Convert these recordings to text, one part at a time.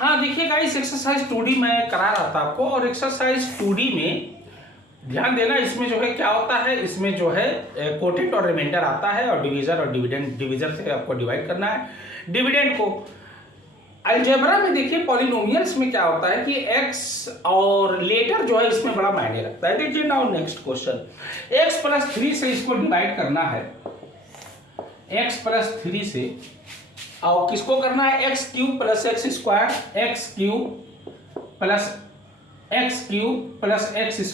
हाँ देखिए guys, exercise 2D मैं करा रहा था आपको, और एक्सरसाइज 2D में ध्यान देना, इसमें जो है क्या होता है, इसमें जो है कोटेंट और रिमाइंडर आता है, और डिवीजर और डिविडेंड, डिवीजर से आपको डिवाइड करना है डिविडेंड को। अलजेब्रा में देखिए पॉलिनोमियल्स में क्या होता है कि एक्स और लेटर जो है इसमें बड़ा मायने रखता है। देखिए नाउ नेक्स्ट क्वेश्चन, x+3 से इसको डिवाइड करना है, x+3 से, और किसको करना है, x³ + x², x³ + x³ + x²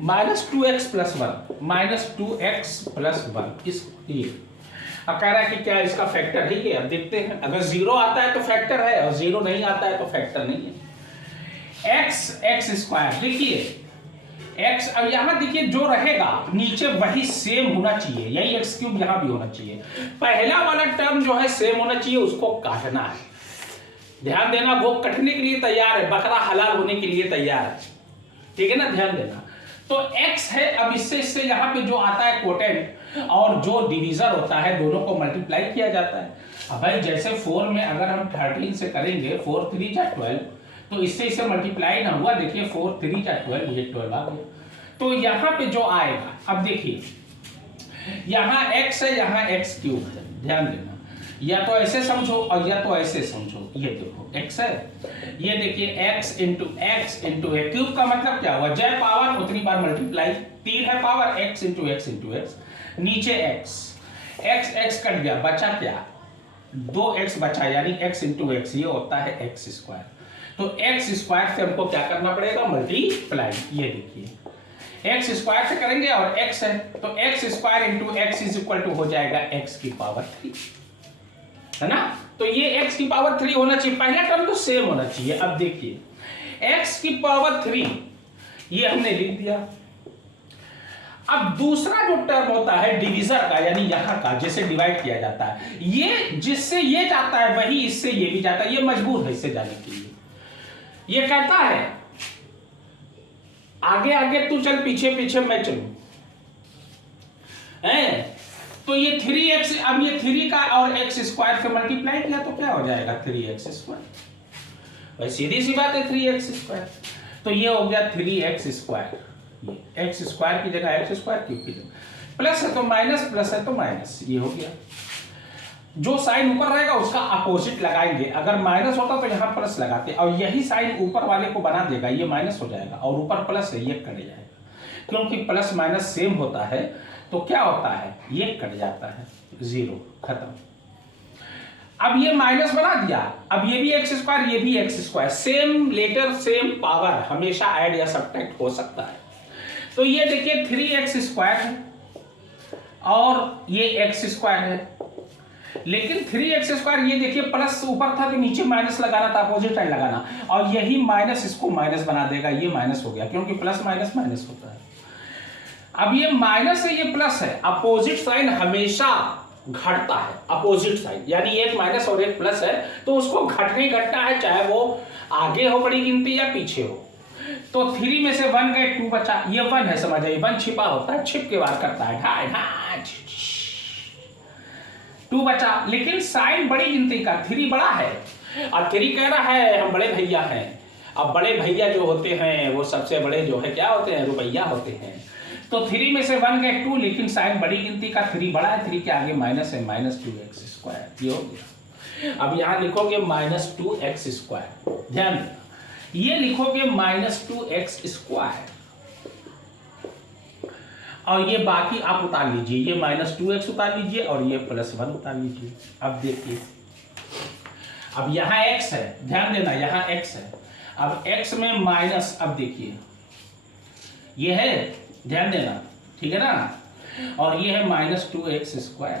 -2x + 1 -2x + 1 इस ये। अब कह रहा है कि क्या इसका फैक्टर है ये, अब देखते हैं। अगर 0 आता है तो फैक्टर है, और 0 नहीं आता है तो फैक्टर नहीं है। x² देखिए x, अब यहां देखिए जो रहेगा नीचे वही सेम होना चाहिए, यही x³ यहां भी होना चाहिए। पहला वाला टर्म जो है सेम होना चाहिए, उसको काटना है। ध्यान देना, वो कटने के लिए तैयार है, बकरा हलाल होने के लिए तैयार है, ठीक है ना, ध्यान देना। तो x है, अब इससे यहाँ पे जो आता है कोटेंट और जो डिवीजर होता है, दोनों को मल्टीप्लाई किया जाता है। अब भाई जैसे 4 में अगर हम 13 से करेंगे, 4 3 जा 12, तो इससे इसे मल्टीप्लाई ना हुआ, देखिए 4 3 जा 12, ये 12 आ गया। तो यहाँ पे जो आएगा, अब देखिए यहाँ x है, यहाँ x³ है, ध्यान देना, या तो ऐसे समझो और या तो ऐसे समझो। ये देखो x है, ये देखिए x इंटू एक्स इंटू ए, क्यूब का मतलब क्या हुआ, जय पावर उतनी बार मल्टीप्लाई, 3 है power, x into x into x, नीचे x कट गया, बचा क्या, 2x बचा, यानी x इंटू एक्स, ये होता है x²। तो x² से हमको क्या करना पड़ेगा, मल्टीप्लाई। ये देखिए x² से करेंगे और x है, तो x² into x is equal to हो जाएगा x⁻3, है ना। तो ये x⁻3 होना चाहिए, पहला टर्म तो सेम होना चाहिए। अब देखिए x⁻3 ये हमने लिख दिया। अब दूसरा जो टर्म होता है डिवीजर का, यानी यहां का, जिसे डिवाइड किया जाता है, ये जिससे ये जाता है वही इससे ये भी जाता है, ये मजबूर है इससे जाने के लिए। ये कहता है आगे आगे तू चल, पीछे पीछे मैं चलूं, तो ये 3x, अब ये 3 का और x² से मल्टीप्लाई किया तो क्या हो जाएगा, 3x²। भाई सीधी सी बात है, 3x²। तो ये हो गया 3x², ये x² की जगह x² क्यूब की जगह प्लस है तो माइनस, प्लस है तो माइनस, ये हो गया। जो साइन ऊपर रहेगा उसका अपोजिट लगाएंगे, अगर माइनस होता तो यहाँ प्लस लगाते, और यही साइन ऊपर वाले को बना देगा, ये माइनस हो जाएगा, और ऊपर प्लस है ये कट जाएगा, क्योंकि प्लस माइनस सेम होता है, तो क्या होता है, ये कट जाता है, 0 खत्म। अब ये माइनस बना दिया, अब ये भी x², ये भी x², same letter same power, हमेशा ऐड या सब्ट्रैक्ट हो सकता है। तो ये देखिए 3x² है और ये x² है, लेकिन 3x² ये देखिए प्लस ऊपर था तो नीचे माइनस लगाना था, अपोजिट साइड लगाना, और यही माइनस इसको माइनस बना देगा, ये माइनस हो गया, क्योंकि प्लस माइनस माइनस होता है। अब ये माइनस है, ये प्लस है, अपोजिट साइन हमेशा घटता है, अपोजिट साइन, यानी एक माइनस और एक प्लस है तो उसको घटने घटना है, चाहे वो आगे हो बड़ी गिनती या पीछे हो। तो 3 में से 1 गए, 2 बचा, ये 1 है, समझ आइए, 1 छिपा होता है, छिप के वार करता है, ढाई ढाई 2 बचा, लेकिन साइन बड़ी गिनती का 3 बड़ा है, और 3 कह रहा है हम बड़े भैया हैं। अब बड़े भैया जो होते हैं वो सबसे बड़े जो है क्या होते हैं, रुपैया होते हैं। तो 3 में से 1 गए 2, लेकिन साइन बड़ी गिनती का 3 बड़ा है, 3 के आगे माइनस है, -2x², ये हो गया। अब यहां लिखोगे -2x², ध्यान देना, ये लिखोगे -2x², और ये बाकी आप उतार लीजिए, ये -2x उतार लीजिए और ये +1 उतार लीजिए। अब देखिए, अब यहाँ x है, ध्यान देना, यहाँ x है, अब x में माइनस, अब देखिए ये है, ध्यान देना, ठीक है ना, और ये है -2x²,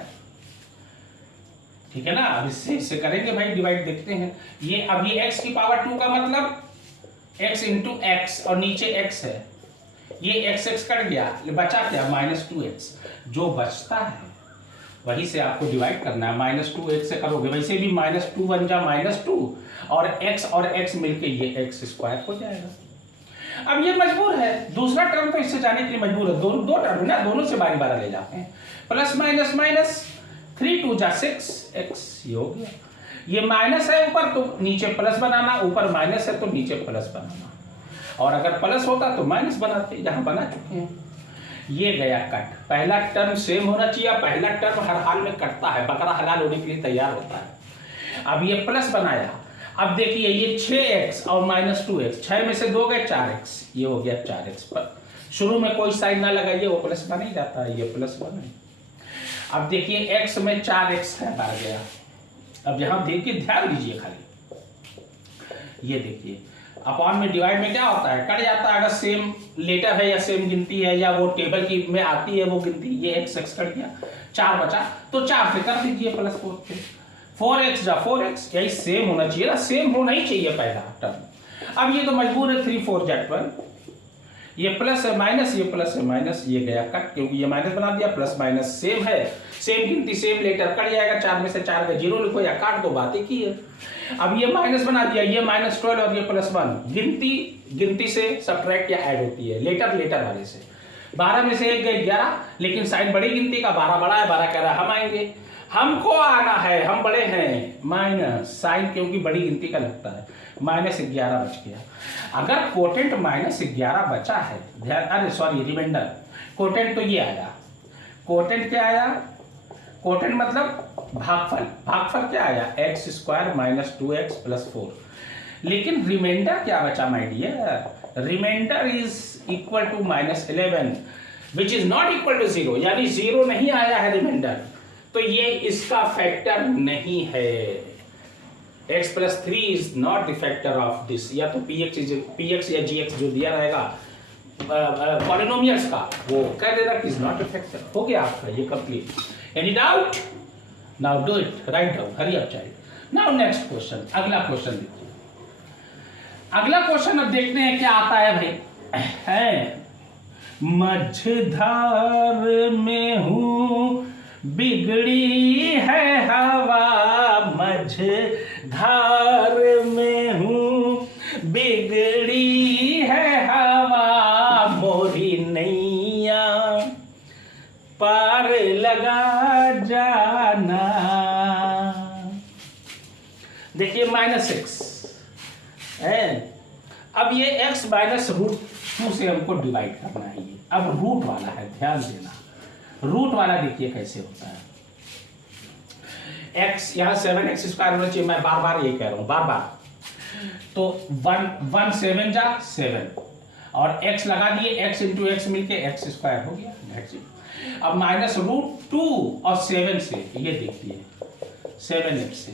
ठीक है ना। अब इससे करेंगे भाई डिवाइड, देखते हैं। ये अब ये x⁻2 का मतलब x इंटू एक्स, और नीचे x है, ये x कट गया, ये बचा क्या, -2x। जो बचता है वही से आपको डिवाइड करना है, -2x से करोगे, वैसे भी -2 बन जा -2, और x मिलके ये x² हो जाएगा। अब ये मजबूर है, दूसरा टर्म तो इससे जाने के लिए मजबूर है, दो टर्म ना, दोनों से बारी बारी ले जाते हैं, प्लस माइनस माइनस, 3 2 जा 6 x, ये हो गया। ये माइनस है ऊपर तो नीचे प्लस बनाना, ऊपर माइनस है तो नीचे प्लस बनाना, और अगर प्लस होता तो माइनस बनाते, यहाँ बना चुके हैं। ये गया कट। पहला टर्म सेम होना चाहिए, पहला टर्म हर हाल में कटता है, बकरा हलाल होने के लिए तैयार होता है। अब ये प्लस बनाया, अब देखिए ये 6x और -2x, 6 में से 2 गए 4x, ये हो गया 4x। पर शुरू में कोई साइन ना लगाइए, वो प्लस बन ही जाता है, ये प्लस बने। अब देखिए x में 4x है बाहर गया। अब यहाँ देखिए ध्यान दीजिए खाली, ये देखिए अपॉन में डिवाइड में क्या होता है, कट जाता है। अगर सेम लेटर है या सेम गिनती है या वो टेबल की में आती है वो गिनती, ये x कट गया, 4 बचा तो 4 से कर दीजिए प्लस 4x जा 4x, यही सेम होना चाहिए ना, सेम होना ही चाहिए पहला टर्म। अब ये तो मजबूर है 3 4 जा 12, ये प्लस है माइनस, ये प्लस है माइनस, ये गया कट क्योंकि ये माइनस बना दिया, प्लस माइनस सेम है, सेम गिनती सेम लेटर, कट जाएगा, 4 में से 4 का 0 लिखो या काट दो, बात एक ही है। अब ये माइनस बना दिया, ये -12 और ये +1, गिनती से सब्ट्रैक्ट या ऐड होती है, लेटर वाले से। 12 में से 1 गए 11, लेकिन साइन बड़ी गिनती का 12 बड़ा है, 12 कह रहा है हम आएंगे, हमको आना है, हम बड़े हैं, माइनस साइन क्योंकि बड़ी गिनती का लगता है, -11 बच गया। अगर कोटेंट -11 बचा है, ध्यान, अरे सॉरी रिमाइंडर, कोटेंट तो ये आया, कोटेंट क्या आया, कोटेंट मतलब भागफल, भागफल क्या आया x² - 2x + 4, लेकिन रिमाइंडर क्या बचा my dear, remainder is equal to -11 which is not equal to 0, यानी 0 नहीं आया है रिमाइंडर, तो ये इसका फैक्टर नहीं है। x + 3 is not the factor of this, या तो px या gx जो दिया रहेगा पॉलिनोमियल्स का, वो कह देना कि इज नॉट अ फैक्टर। हो गया आपका ये complete. Any doubt? Now do it, write down, hurry up child. Now next question, अगला क्वेश्चन देखिए। अगला क्वेश्चन अब देखते हैं क्या आता है भाई। है मझधार में हूँ बिगड़ी है हवा, मझधार में हूँ बिगड़ी है हवा, मोरी नैया पार लगा जाना। देखिए -x है, अब ये x -√2 से हमको डिवाइड करना है, ये अब रूट वाला है, ध्यान देना, रूट वाला देखिए कैसे होता है। x यहाँ 7x² होना चाहिए, मैं बार बार ये कह रहा हूँ, बार बार, तो 1 7 जा 7 और x लगा दिए, x × x मिलके x² हो गया, that's it। अब -√2 और 7 से, ये देखिए 7x से,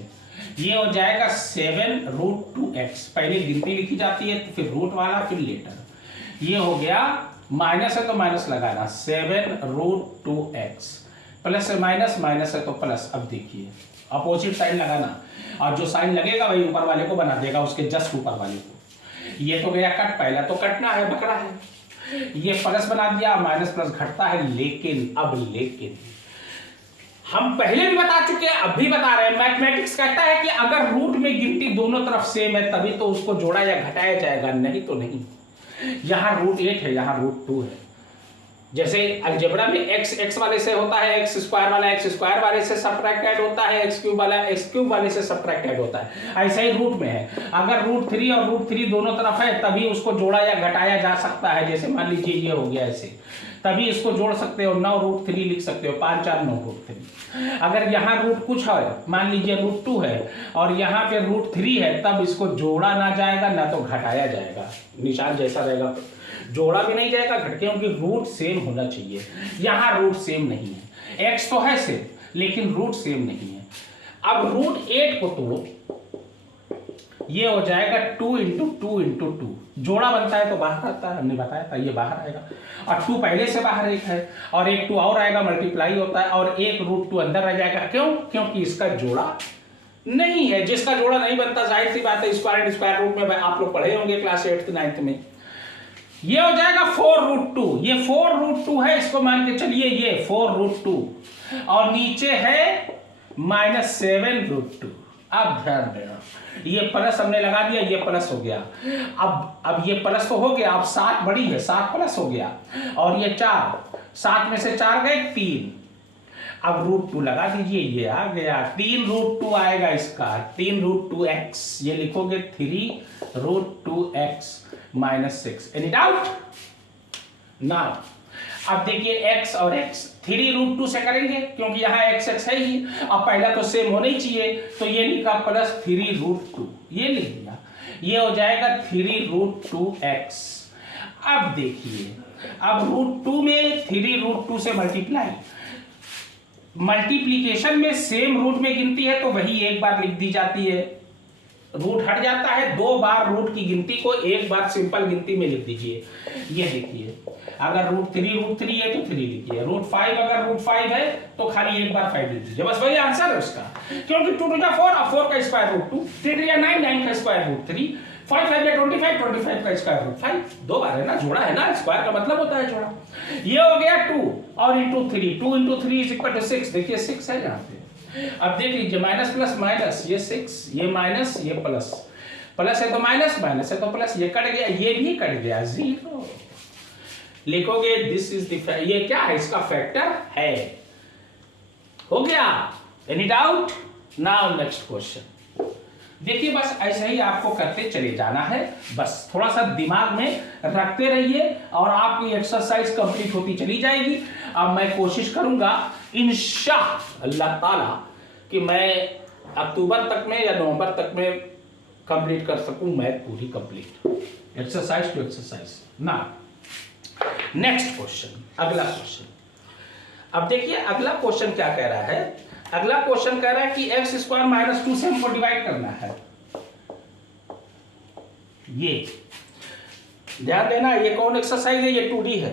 ये हो जाएगा 7√2x, पहले गिनती लिखी जाती है तो फिर रूट वाला फिर लेटर, ये हो गया, माइनस है तो माइनस लगाना, 7√2x, प्लस है माइनस है तो प्लस। अब देखिए अपोजिट साइन लगाना, और जो साइन लगेगा वही ऊपर वाले को बना देगा, उसके जस्ट ऊपर वाले को। ये तो गया कट, पहला तो कटना है, बकरा है, ये प्लस बना दिया, माइनस प्लस घटता है, लेकिन हम पहले भी बता चुके हैं, अब भी बता रहे हैं, मैथमेटिक्स कहता है कि अगर रूट में गिनती दोनों तरफ सेम है तभी तो उसको जोड़ा या घटाया जाएगा, नहीं तो नहीं। यहाँ √8 है, यहाँ √2 है, जैसे अलजेब्रा में x वाले से होता है, x² वाला x² वाले से सब्ट्रैक्टेड होता है, x³ वाला x³ वाले से सब्ट्रैक्टेड होता है, ऐसा ही रूट में है। अगर √3 और √3 दोनों तरफ है तभी उसको जोड़ा या घटाया जा सकता है, जैसे मान लीजिए ये हो गया ऐसे, तभी इसको जोड़ सकते हो, 9√3 लिख सकते हो, 5 4 9√3। अगर यहाँ रूट कुछ है, मान लीजिए √2 है और यहाँ पे √3 है, तब इसको जोड़ा ना जाएगा ना तो घटाया जाएगा, निशान जैसा रहेगा, जोड़ा भी नहीं जाएगा, घट, क्योंकि रूट सेम होना चाहिए। यहाँ रूट सेम नहीं है, x तो है सेम लेकिन रूट सेम नहीं है। अब √8 को तोड़ो, ये हो जाएगा 2 × 2 × 2, जोड़ा बनता है तो बाहर आता है, हमने बताया था ये बाहर आएगा, और 2 पहले से बाहर एक है और एक 2 और आएगा, मल्टीप्लाई होता है, और एक √2 अंदर रह जाएगा। क्यों? क्योंकि इसका जोड़ा नहीं है, जिसका जोड़ा नहीं बनता जाहिर सी बात है, स्क्वायर एंड स्क्वायर रूट में आप लोग पढ़े होंगे क्लास 8th 9th में। ये हो जाएगा 4√2, ये 4√2 है, इसको मान के चलिए ये 4√2, और नीचे है -7√2। अब ध्यान देना, ये प्लस हमने लगा दिया, ये प्लस हो गया, अब ये प्लस तो हो गया, अब 7 बड़ी है, 7 प्लस हो गया, और ये 4, 7 में से 4 गए 3, अब √2 लगा दीजिए, ये आ गया 3√2 आएगा इसका, 3√2x, ये लिखोगे 3√2x minus 6। Any doubt? Now अब देखिए x और x 3√2 से करेंगे क्योंकि यहाँ x है ही, अब पहला तो सेम होना ही चाहिए, तो ये लिखा प्लस 3√2, ये लिख दिया, ये हो जाएगा 3√2x। अब देखिए, अब √2 में 3√2 से मल्टीप्लीकेशन में सेम रूट में गिनती है तो वही एक बार लिख दी जाती है, रूट हट जाता है, 2 बार रूट की गिनती को एक बार सिंपल गिनती में लिख दीजिए। ये देखिए, अगर √3 है तो 3 लिखिए, √5 अगर √5 है तो खाली एक बार 5 लिख दीजिए, बस वही आंसर है उसका, क्योंकि 2 2 4 और 4 का स्क्वायर √2, 3 3 9 9 का स्क्वायर √3, 5 5 25 25 का स्क्वायर √5, 2 बार है ना, जोड़ा है ना, स्क्वायर का मतलब होता है जोड़ा। ये हो गया 2 और into 3, 2 into 3 is equal to 6, देखिए 6 है यहाँ पे। अब देख लीजिए, माइनस प्लस माइनस, ये 6, ये माइनस, ये प्लस, प्लस है तो माइनस, माइनस है तो प्लस, ये कट गया, ये भी कट गया, 0 लिखोगे। दिस इज द, ये क्या है, इसका फैक्टर है, हो गया। Any doubt? Now next question देखिए, बस ऐसे ही आपको करते चले जाना है, बस थोड़ा सा दिमाग में रखते रहिए और आपकी एक्सरसाइज कंप्लीट होती चली जाएगी। अब मैं कोशिश करूंगा इंशाअल्लाह ताला कि मैं अक्टूबर तक में या नवंबर तक में कंप्लीट कर सकूं मैथ पूरी कंप्लीट, एक्सरसाइज टू एक्सरसाइज ना। नेक्स्ट क्वेश्चन, अगला क्वेश्चन। अब देखिए अगला क्वेश्चन क्या कह रहा है, अगला क्वेश्चन कह रहा है कि x² माइनस 2 से हमको डिवाइड करना है। ये ध्यान देना, ये कौन एक्सरसाइज है, ये 2D है।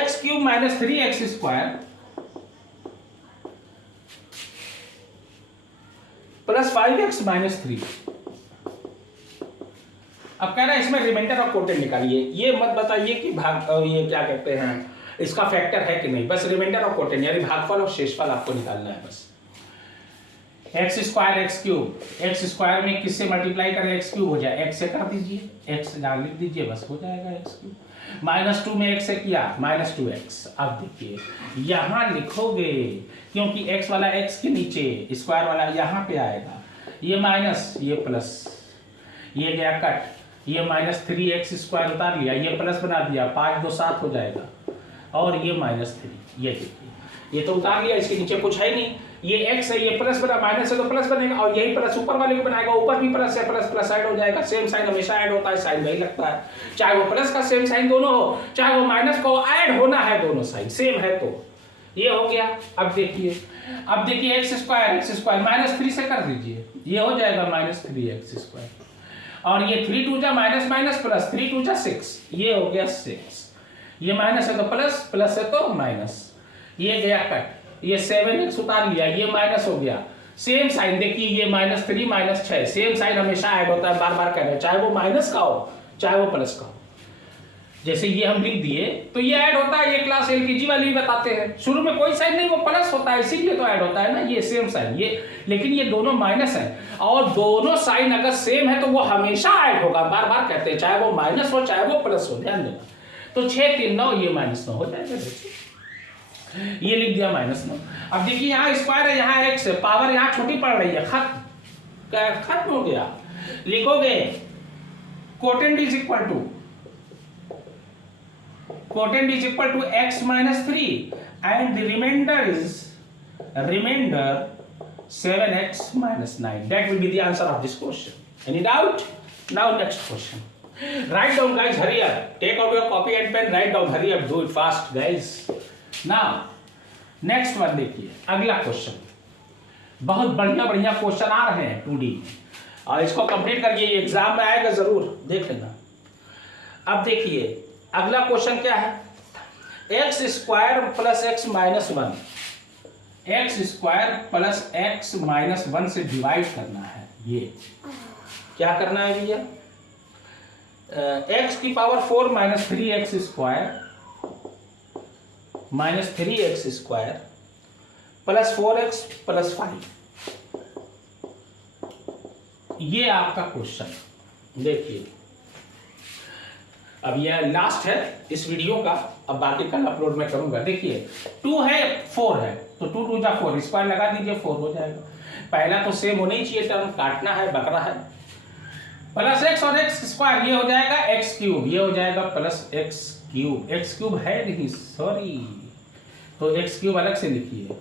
x³ minus 3x² plus 5x minus 3। अब कह रहा है इसमें रिमाइंडर और कोटेड निकालिए, ये मत बताइए कि भाग, ये क्या कहते हैं, इसका फैक्टर है कि नहीं, बस रिमाइंडर और कोटेड यानी भागफल और शेषफल आपको निकालना है बस। x² x² में किससे मल्टीप्लाई करें, x³ हो जाए, x से कर दीजिए, x यहाँ लिख दीजिए, बस हो जाएगा x³। माइनस 2 में x से किया, माइनस 2x। अब देखिए यहाँ लिखोगे, क्योंकि x वाला x के नीचे, स्क्वायर वाला यहाँ पे आएगा, ये माइनस, ये प्लस, ये गया कट, ये माइनस 3x² उतार लिया, ये प्लस बना दिया, 5 2 7 हो जाएगा, और ये माइनस 3, ये देखिए, ये तो उतार लिया, इसके नीचे कुछ है नहीं, ये x है, ये प्लस बना, माइनस है तो प्लस बनेगा, और यही प्लस ऊपर वाले को बनाएगा, ऊपर भी प्लस है, प्लस प्लस ऐड हो जाएगा, सेम साइन हमेशा ऐड होता है, साइन वही लगता है, चाहे वो प्लस का सेम साइन दोनों हो, चाहे वो माइनस को ऐड होना है, दोनों साइन सेम है, तो ये हो गया। अब देखिए x² माइनस 3 से कर दीजिए, ये हो जाएगा माइनस 3x², और ये 3 2 जा माइनस माइनस प्लस, 3 2 जा 6, ये हो गया 6, ये माइनस है तो प्लस, प्लस है तो माइनस, ये गया कट, ये 7x उतार लिया, ये माइनस हो गया, सेम साइन देखिए, ये माइनस 3 माइनस 6, सेम साइन हमेशा ऐड होता है, बार बार कह रहे हैं, चाहे वो माइनस का हो चाहे वो प्लस का हो। जैसे ये हम लिख दिए तो ये ऐड होता है, ये क्लास LKG वाली बताते हैं, शुरू में कोई साइन नहीं, वो प्लस होता है, इसीलिए तो ऐड होता है ना, ये सेम साइन, ये लेकिन ये दोनों माइनस है, और दोनों साइन अगर सेम है तो वो हमेशा ऐड होगा, बार बार कहते हैं, चाहे वो माइनस हो चाहे वो प्लस हो, ध्यान देना। तो 6 3 9, ये माइनस 9 हो जाएगा, ये लिख दिया माइनस 9। अब देखिए यहाँ स्क्वायर है, यहाँ x है, पावर यहाँ छोटी पड़ रही है, खत्म हो गया। लिखोगे quotient is equal to x minus 3 and the remainder is 7x minus 9. That will be the answer of this question. Any doubt? Now next question. Write down guys, hurry up. Take out your copy and pen, write down, hurry up, do it fast guys. Now next one देखिए, अगला question, बहुत बढ़िया question आ रहे हैं 2D, और इसको complete करके exam में आएगा जरूर, देख लेना। अब देखिए अगला क्वेश्चन क्या है, x² plus x minus 1, x² plus x minus 1 से डिवाइड करना है। ये क्या करना है भैया, x की power 4 minus 3x² minus 3x² plus 4x plus 5, ये आपका क्वेश्चन। देखिए अब यह लास्ट है इस वीडियो का, अब बाकी कल अपलोड मैं करूंगा। देखिए 2 है 4 है, तो 2 2 जा 4, स्क्वायर लगा दीजिए 4 हो जाएगा। पहला तो सेम होना ही चाहिए, टर्म काटना है, बकरा है। प्लस एक्स और एक्स स्क्वायर ये हो जाएगा एक्स क्यूब, ये हो जाएगा plus x cube. X cube है नहीं, सॉरी, तो एक्स क्यूब अलग से लिखिए,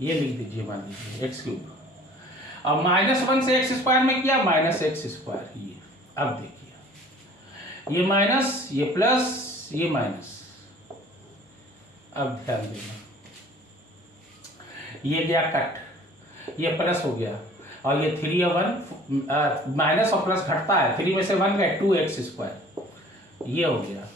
ये लिख दीजिए, मान लीजिए एक्स क्यूब। अब -1 से एक्स स्क्वायर में किया माइनस एक्स स्क्वायर, ये अब देखिए ये माइनस, ये प्लस, ये माइनस। अब ध्यान देना, ये गया कट, ये प्लस हो गया, और ये 3 और 1 माइनस और प्लस घटता है, 3 में से 1 गया 2x स्क्वायर, ये हो गया।